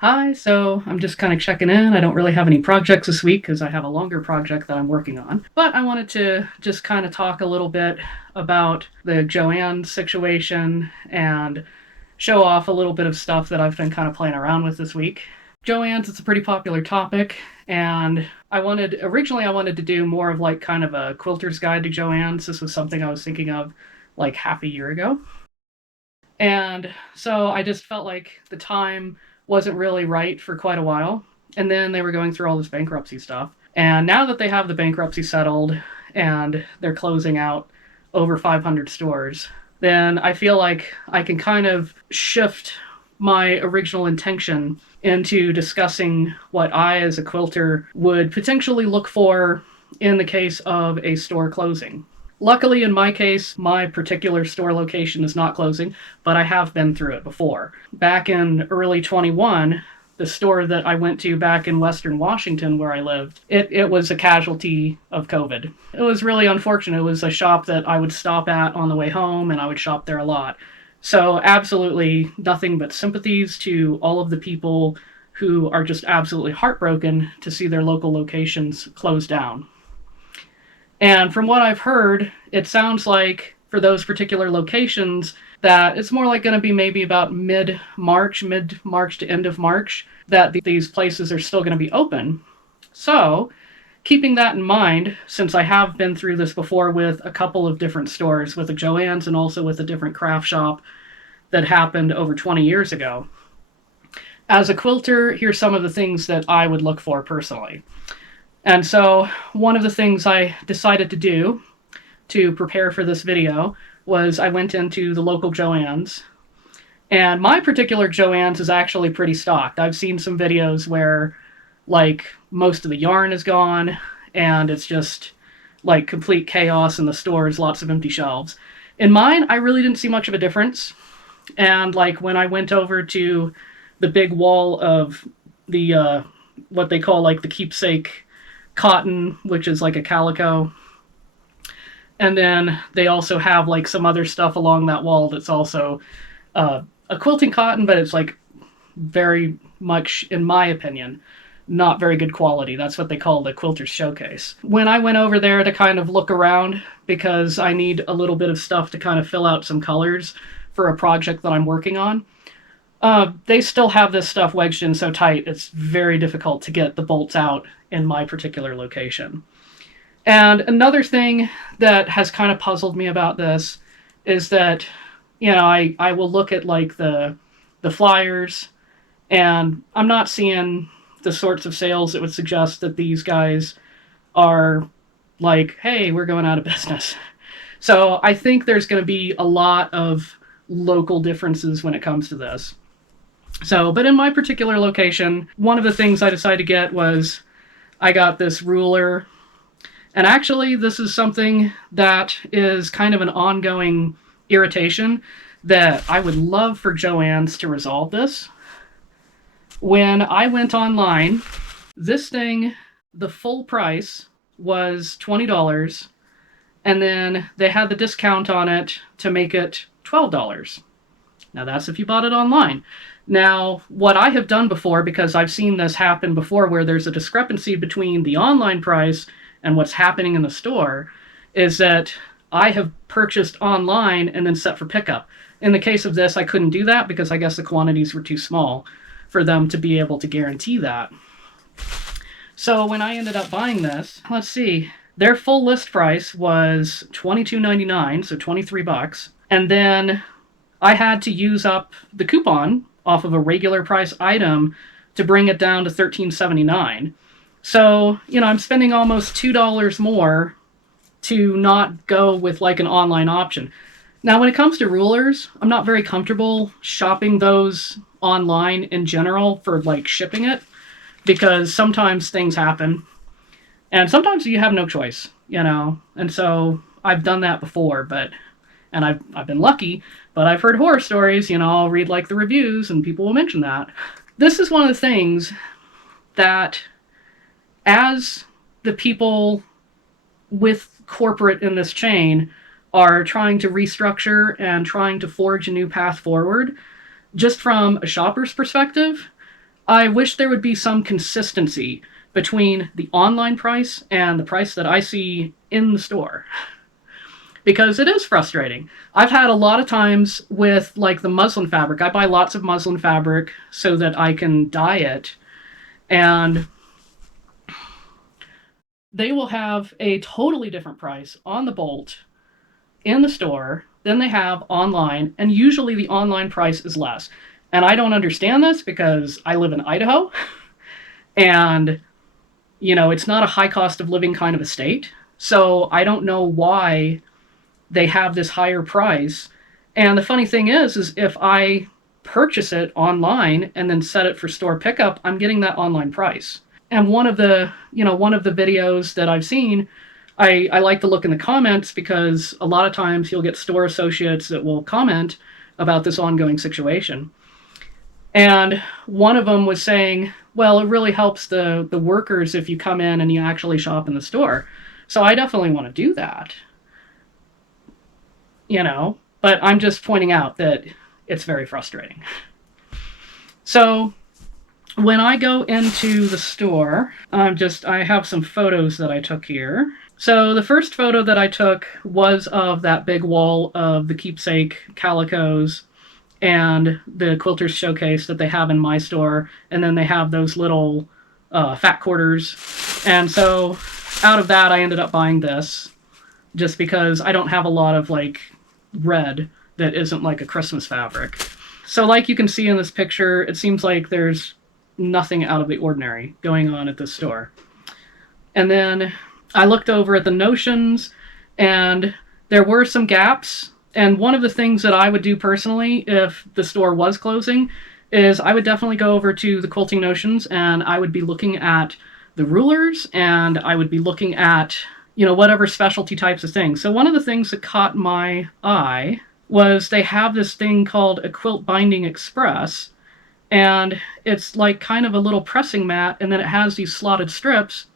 Hi, so I'm just kind of checking in. I don't really have any projects this week because I have a longer project that I'm working on. But I wanted to just kind of talk a little bit about the Joann situation and show off a little bit of stuff that I've been kind of playing around with this week. Joann's, it's a pretty popular topic, and originally I wanted to do more of like kind of a quilter's guide to Joann's. This was something I was thinking of like half a year ago. And so I just felt like the time wasn't really right for quite a while. And then they were going through all this bankruptcy stuff. And now that they have the bankruptcy settled and they're closing out over 500 stores, then I feel like I can kind of shift my original intention into discussing what I, as a quilter, would potentially look for in the case of a store closing. Luckily, in my case, my particular store location is not closing, but I have been through it before. Back in early 21, the store that I went to back in Western Washington where I lived, it was a casualty of COVID. It was really unfortunate. It was a shop that I would stop at on the way home, and I would shop there a lot. So absolutely nothing but sympathies to all of the people who are just absolutely heartbroken to see their local locations close down. And from what I've heard, it sounds like for those particular locations that it's more like going to be maybe about mid-March to end of March, that these places are still going to be open. So, keeping that in mind, since I have been through this before with a couple of different stores, with a Joann's and also with a different craft shop that happened over 20 years ago, as a quilter, here's some of the things that I would look for personally. And so one of the things I decided to do to prepare for this video was I went into the local Joann's. And my particular Joann's is actually pretty stocked. I've seen some videos where like most of the yarn is gone and it's just like complete chaos in the stores, lots of empty shelves. In mine, I really didn't see much of a difference. And like when I went over to the big wall of the what they call like the keepsake cotton, which is like a calico. And then they also have like some other stuff along that wall that's also a quilting cotton, but it's like very much, in my opinion, not very good quality. That's what they call the quilter's showcase. When I went over there to kind of look around, because I need a little bit of stuff to kind of fill out some colors for a project that I'm working on, they still have this stuff wedged in so tight, it's very difficult to get the bolts out in my particular location. And another thing that has kind of puzzled me about this is that, you know, I will look at like the flyers, and I'm not seeing the sorts of sales that would suggest that these guys are like, hey, we're going out of business. So I think there's going to be a lot of local differences when it comes to this. So, but in my particular location, one of the things I decided to get was I got this ruler. And actually, this is something that is kind of an ongoing irritation that I would love for Joann's to resolve this. When I went online, this thing, the full price was $20, and then they had the discount on it to make it $12. Now that's if you bought it online. Now, what I have done before, because I've seen this happen before where there's a discrepancy between the online price and what's happening in the store, is that I have purchased online and then set for pickup. In the case of this, I couldn't do that because I guess the quantities were too small for them to be able to guarantee that. So when I ended up buying this, let's see, their full list price was $22.99, so $23. And then I had to use up the coupon off of a regular price item to bring it down to $13.79. So, you know, I'm spending almost $2 more to not go with like an online option. Now, when it comes to rulers, I'm not very comfortable shopping those online in general for like shipping it, because sometimes things happen and sometimes you have no choice, you know. And so I've done that before, and I've been lucky, but I've heard horror stories, you know. I'll read like the reviews and people will mention that. This is one of the things that, as the people with corporate in this chain are trying to restructure and trying to forge a new path forward, just from a shopper's perspective, I wish there would be some consistency between the online price and the price that I see in the store. Because it is frustrating. I've had a lot of times with like the muslin fabric. I buy lots of muslin fabric so that I can dye it. And they will have a totally different price on the bolt in the store than they have online. And usually the online price is less. And I don't understand this because I live in Idaho. And, you know, it's not a high cost of living kind of a state. So I don't know why they have this higher price. And the funny thing is if I purchase it online and then set it for store pickup, I'm getting that online price. And one of the videos that I've seen, I like to look in the comments because a lot of times you'll get store associates that will comment about this ongoing situation. And one of them was saying, well, it really helps the workers if you come in and you actually shop in the store. So I definitely want to do that. You know, but I'm just pointing out that it's very frustrating. So when I go into the store, I have some photos that I took here. So the first photo that I took was of that big wall of the keepsake calicos and the quilters showcase that they have in my store. And then they have those little fat quarters. And so out of that, I ended up buying this just because I don't have a lot of like red that isn't like a Christmas fabric. So like you can see in this picture, it seems like there's nothing out of the ordinary going on at this store. And then I looked over at the notions and there were some gaps. And one of the things that I would do personally if the store was closing is I would definitely go over to the quilting notions and I would be looking at the rulers and I would be looking at, you know, whatever specialty types of things. So one of the things that caught my eye was they have this thing called a quilt binding express, and it's like kind of a little pressing mat, and then it has these slotted strips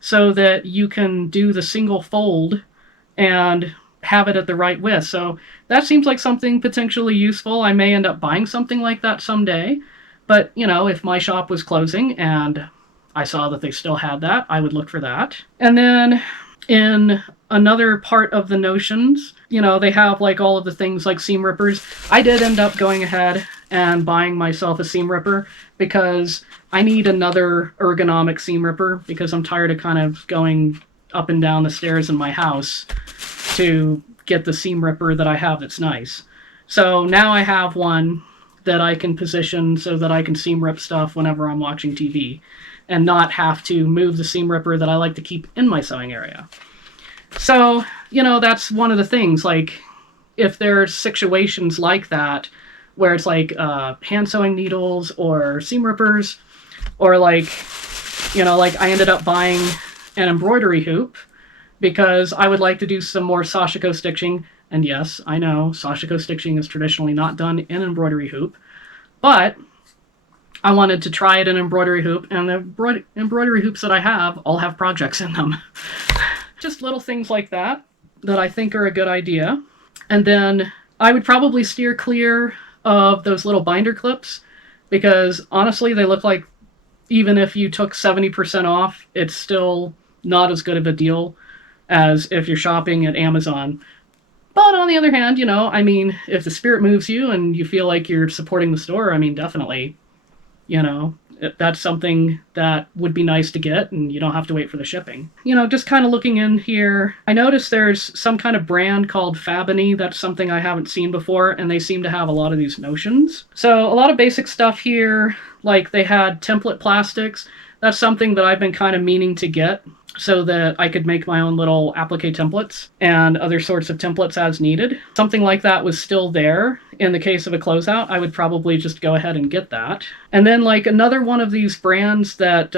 so that you can do the single fold and have it at the right width. So that seems like something potentially useful. I may end up buying something like that someday, but you know, if my shop was closing and I saw that they still had that, I would look for that. And then in another part of the notions, you know, they have like all of the things like seam rippers. I did end up going ahead and buying myself a seam ripper because I need another ergonomic seam ripper because I'm tired of kind of going up and down the stairs in my house to get the seam ripper that I have that's nice. So now I have one that I can position so that I can seam rip stuff whenever I'm watching TV and not have to move the seam ripper that I like to keep in my sewing area. So, you know, that's one of the things, like, if there's situations like that, where it's like hand sewing needles or seam rippers, or like, you know, like I ended up buying an embroidery hoop because I would like to do some more sashiko stitching. And yes, I know sashiko stitching is traditionally not done in embroidery hoop, but I wanted to try it in embroidery hoop, and the embroidery hoops that I have all have projects in them. Just little things like that that I think are a good idea. And then I would probably steer clear of those little binder clips because honestly, they look like even if you took 70% off, it's still not as good of a deal as if you're shopping at Amazon. But on the other hand, you know, I mean, if the spirit moves you and you feel like you're supporting the store, I mean, definitely, you know, that's something that would be nice to get and you don't have to wait for the shipping. You know, just kind of looking in here, I noticed there's some kind of brand called Fabony. That's something I haven't seen before, and they seem to have a lot of these notions. So a lot of basic stuff here, like they had template plastics. That's something that I've been kind of meaning to get so that I could make my own little applique templates and other sorts of templates as needed. Something like that was still there. In the case of a closeout, I would probably just go ahead and get that. And then like another one of these brands that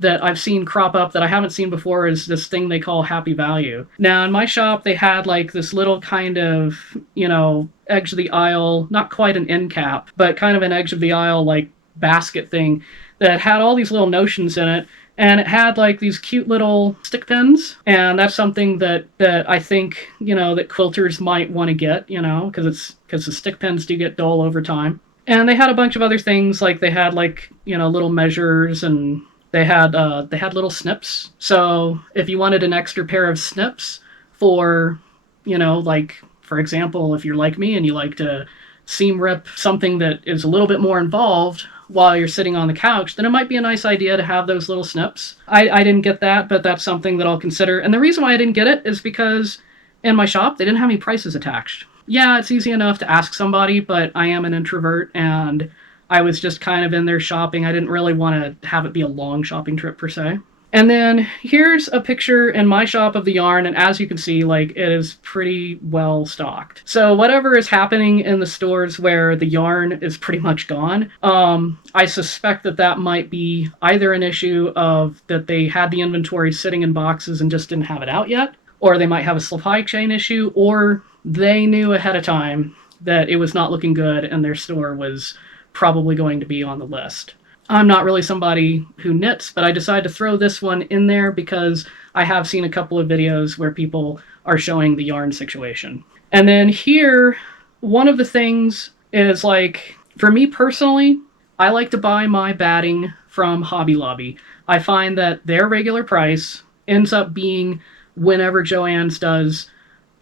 that I've seen crop up that I haven't seen before is this thing they call Happy Value. Now in my shop, they had like this little kind of, you know, edge of the aisle, not quite an end cap, but kind of an edge of the aisle like basket thing that had all these little notions in it. And it had like these cute little stick pins. And that's something that I think, you know, that quilters might want to get, you know, because the stick pins do get dull over time. And they had a bunch of other things, like they had like, you know, little measures, and they had little snips. So if you wanted an extra pair of snips for, you know, like for example, if you're like me and you like to seam rip something that is a little bit more involved while you're sitting on the couch, then it might be a nice idea to have those little snips. I didn't get that, but that's something that I'll consider. And the reason why I didn't get it is because in my shop, they didn't have any prices attached. Yeah, it's easy enough to ask somebody, but I am an introvert, and I was just kind of in there shopping. I didn't really want to have it be a long shopping trip per se. And then here's a picture in my shop of the yarn, and as you can see, like, it is pretty well stocked. So whatever is happening in the stores where the yarn is pretty much gone, I suspect that that might be either an issue of that they had the inventory sitting in boxes and just didn't have it out yet, or they might have a supply chain issue, or they knew ahead of time that it was not looking good and their store was probably going to be on the list. I'm not really somebody who knits, but I decided to throw this one in there because I have seen a couple of videos where people are showing the yarn situation. And then here, one of the things is, like, for me personally, I like to buy my batting from Hobby Lobby. I find that their regular price ends up being, whenever Joann's does,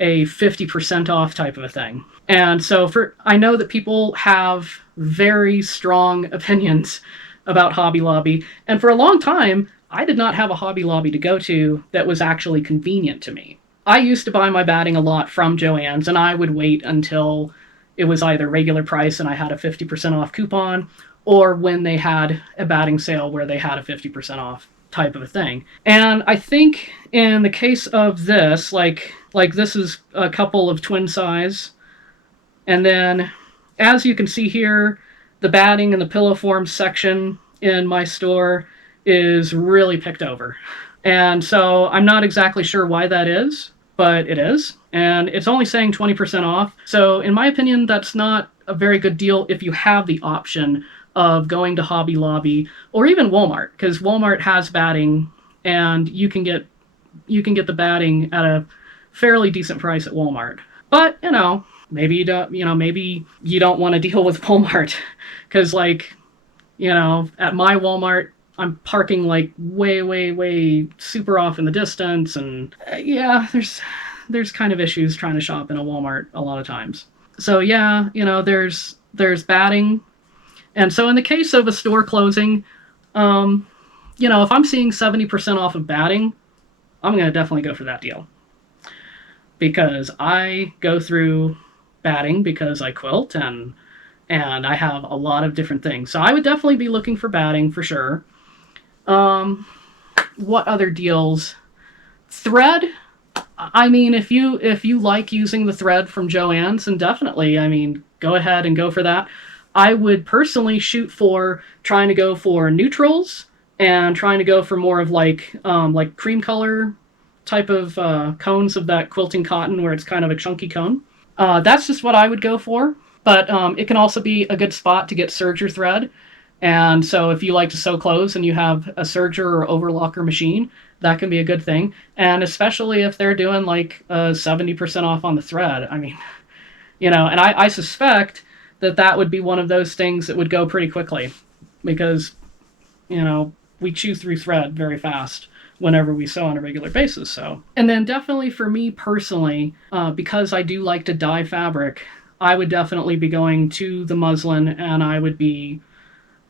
a 50% off type of a thing. And so I know that people have very strong opinions about Hobby Lobby, and for a long time, I did not have a Hobby Lobby to go to that was actually convenient to me. I used to buy my batting a lot from Joann's, and I would wait until it was either regular price and I had a 50% off coupon, or when they had a batting sale where they had a 50% off type of a thing. And I think in the case of this, like this is a couple of twin size, and then as you can see here, the batting and the pillow forms section in my store is really picked over. And so I'm not exactly sure why that is, but it is. And it's only saying 20% off. So in my opinion, that's not a very good deal if you have the option of going to Hobby Lobby or even Walmart, because Walmart has batting and you can get the batting at a fairly decent price at Walmart. But, you know, maybe you don't want to deal with Walmart, because, like, you know, at my Walmart, I'm parking like way super off in the distance, and yeah, there's kind of issues trying to shop in a Walmart a lot of times. So yeah, you know, there's batting, and so in the case of a store closing, you know, if I'm seeing 70% off of batting, I'm gonna definitely go for that deal, because I go through batting because I quilt and I have a lot of different things. So I would definitely be looking for batting for sure. What other deals? Thread. I mean, if you like using the thread from Joann's, then definitely, I mean, go ahead and go for that. I would personally shoot for trying to go for neutrals and trying to go for more of like cream color type of cones of that quilting cotton, where it's kind of a chunky cone. That's just what I would go for, but it can also be a good spot to get serger thread. And so if you like to sew clothes and you have a serger or overlocker machine, that can be a good thing. And especially if they're doing like 70% off on the thread. I mean, you know, and I suspect that would be one of those things that would go pretty quickly, because, you know, we chew through thread very fast whenever we sew on a regular basis. So, and then definitely for me personally, because I do like to dye fabric, I would definitely be going to the muslin, and I would be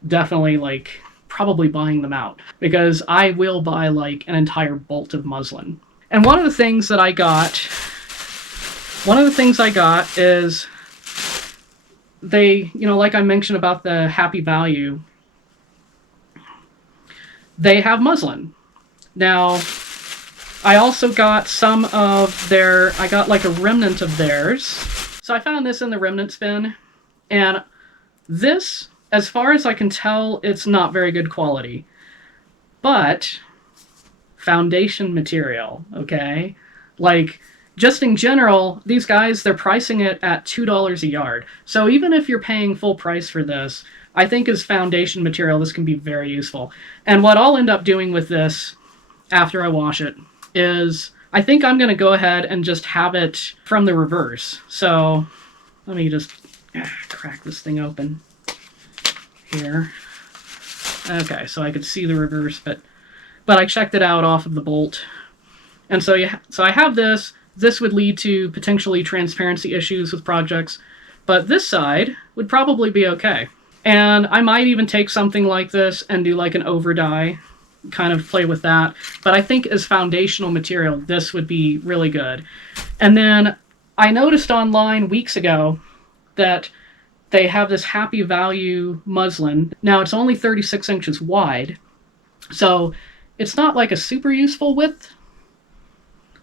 definitely like probably buying them out, because I will buy like an entire bolt of muslin. And one of the things I got is they, you know, like I mentioned about the Happy Value, they have muslin. Now, I also got some of I got like a remnant of theirs. So I found this in the remnants bin, and this, as far as I can tell, it's not very good quality, but foundation material, okay? Like, just in general, these guys, they're pricing it at $2 a yard. So even if you're paying full price for this, I think as foundation material, this can be very useful. And what I'll end up doing with this after I wash it is, I think I'm going to go ahead and just have it from the reverse. So let me just crack this thing open. here. Okay, so I could see the reverse, but I checked it out off of the bolt. And so so I have this. This would lead to potentially transparency issues with projects, but this side would probably be okay. And I might even take something like this and do like an over dye, kind of play with that. But I think as foundational material, this would be really good. And then I noticed online weeks ago that they have this Happy Value muslin. Now it's only 36 inches wide, so it's not like a super useful width,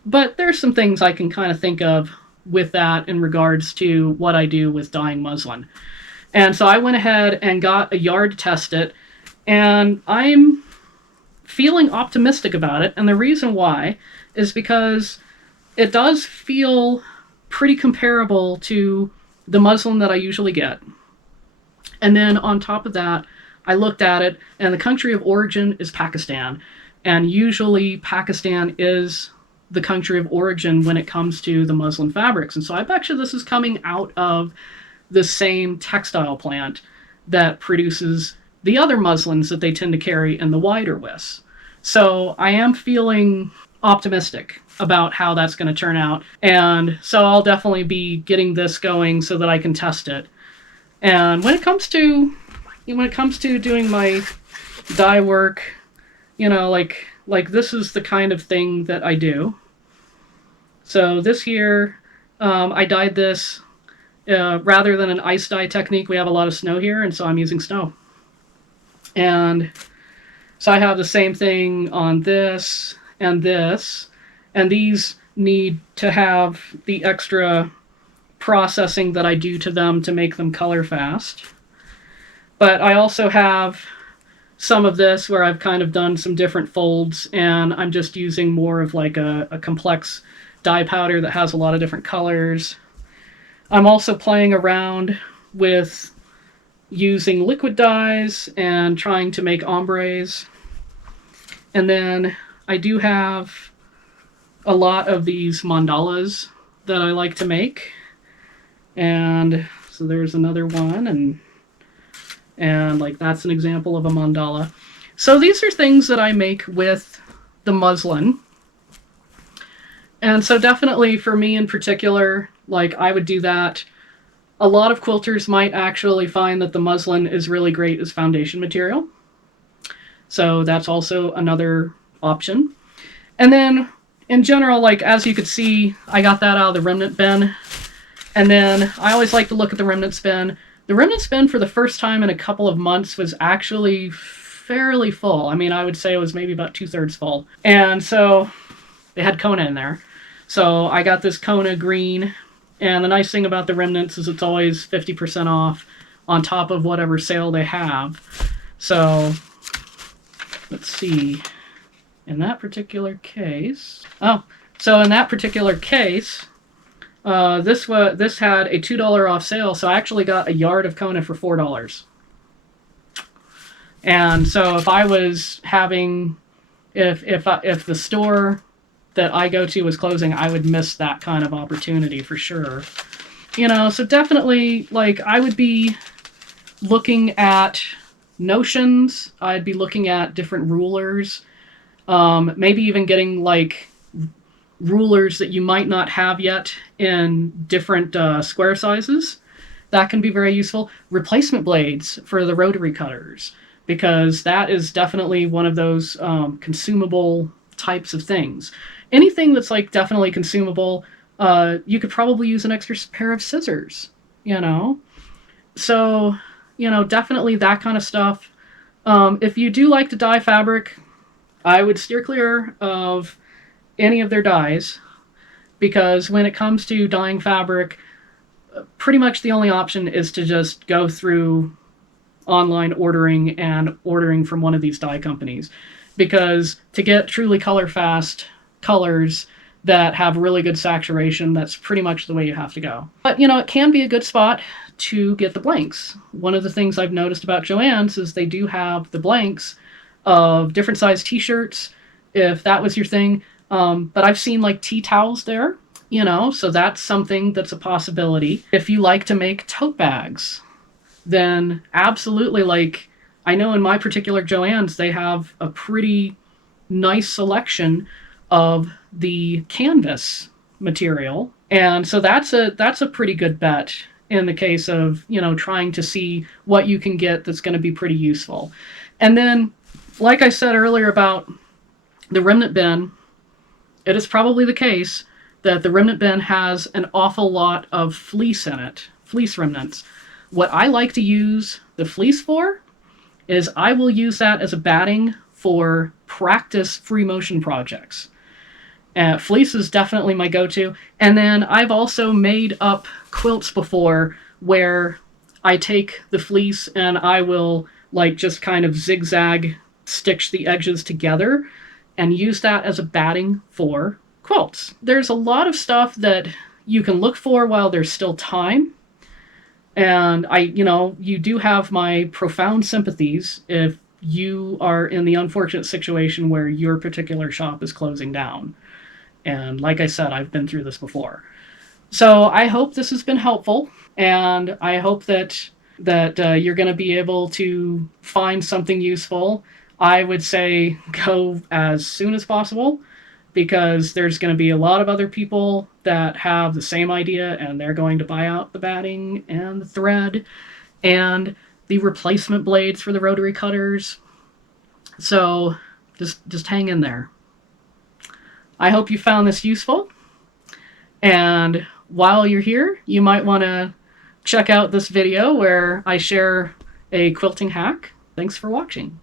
but there's some things I can kind of think of with that in regards to what I do with dyeing muslin. And so I went ahead and got a yard to test it, and I'm feeling optimistic about it. And the reason why is because it does feel pretty comparable to the muslin that I usually get. And then on top of that, I looked at it, and the country of origin is Pakistan. And usually Pakistan is the country of origin when it comes to the muslin fabrics. And so I bet you this is coming out of the same textile plant that produces the other muslins that they tend to carry in the wider widths. So I am feeling optimistic about how that's going to turn out. And so I'll definitely be getting this going so that I can test it. And when it comes to doing my dye work, you know, like this is the kind of thing that I do. So this here, I dyed this rather than an ice dye technique. We have a lot of snow here, and so I'm using snow. And so I have the same thing on this and this, and these need to have the extra processing that I do to them to make them color fast. But I also have some of this where I've kind of done some different folds, and I'm just using more of like a complex dye powder that has a lot of different colors. I'm also playing around with using liquid dyes and trying to make ombres. And then I do have a lot of these mandalas that I like to make. And so there's another one, and like that's an example of a mandala. So these are things that I make with the muslin. And so definitely for me in particular, like I would do that. A lot of quilters might actually find that the muslin is really great as foundation material. So that's also another option. And then in general, like as you could see, I got that out of the remnant bin. And then I always like to look at the remnant bin. The remnant bin for the first time in a couple of months was actually fairly full. I mean, I would say it was maybe about 2/3 full. And so they had Kona in there. So I got this Kona green. And the nice thing about the remnants is it's always 50% off on top of whatever sale they have. So let's see. In that particular case, this had a $2 off sale, so I actually got a yard of Kona for $4. And so if I was having, if the store that I go to was closing, I would miss that kind of opportunity for sure. You know, so definitely, like, I would be looking at notions. I'd be looking at different rulers. Maybe even getting, like, rulers that you might not have yet in different square sizes. That can be very useful. Replacement blades for the rotary cutters, because that is definitely one of those consumable types of things. Anything that's like definitely consumable, you could probably use an extra pair of scissors, you know? So, you know, definitely that kind of stuff. If you do like to dye fabric, I would steer clear of any of their dyes, because when it comes to dyeing fabric, pretty much the only option is to just go through online ordering and ordering from one of these dye companies. Because to get truly color fast colors that have really good saturation, that's pretty much the way you have to go. But, you know, it can be a good spot to get the blanks. One of the things I've noticed about Joann's is they do have the blanks of different size t-shirts, if that was your thing. But I've seen like tea towels there, you know, so that's something that's a possibility. If you like to make tote bags, then absolutely, like, I know in my particular Joann's, they have a pretty nice selection of the canvas material. And so that's a pretty good bet in the case of, you know, trying to see what you can get that's going to be pretty useful. And then, like I said earlier about the remnant bin, it is probably the case that the remnant bin has an awful lot of fleece in it, fleece remnants. What I like to use the fleece for is I will use that as a batting for practice free motion projects. Fleece is definitely my go-to. And then I've also made up quilts before where I take the fleece and I will like just kind of zigzag stitch the edges together and use that as a batting for quilts. There's a lot of stuff that you can look for while there's still time. And you do have my profound sympathies if you are in the unfortunate situation where your particular shop is closing down. And like I said, I've been through this before. So I hope this has been helpful, and I hope that you're going to be able to find something useful. I would say go as soon as possible, because there's going to be a lot of other people that have the same idea, and they're going to buy out the batting and the thread and the replacement blades for the rotary cutters. So just hang in there. I hope you found this useful. And while you're here, you might want to check out this video where I share a quilting hack. Thanks for watching.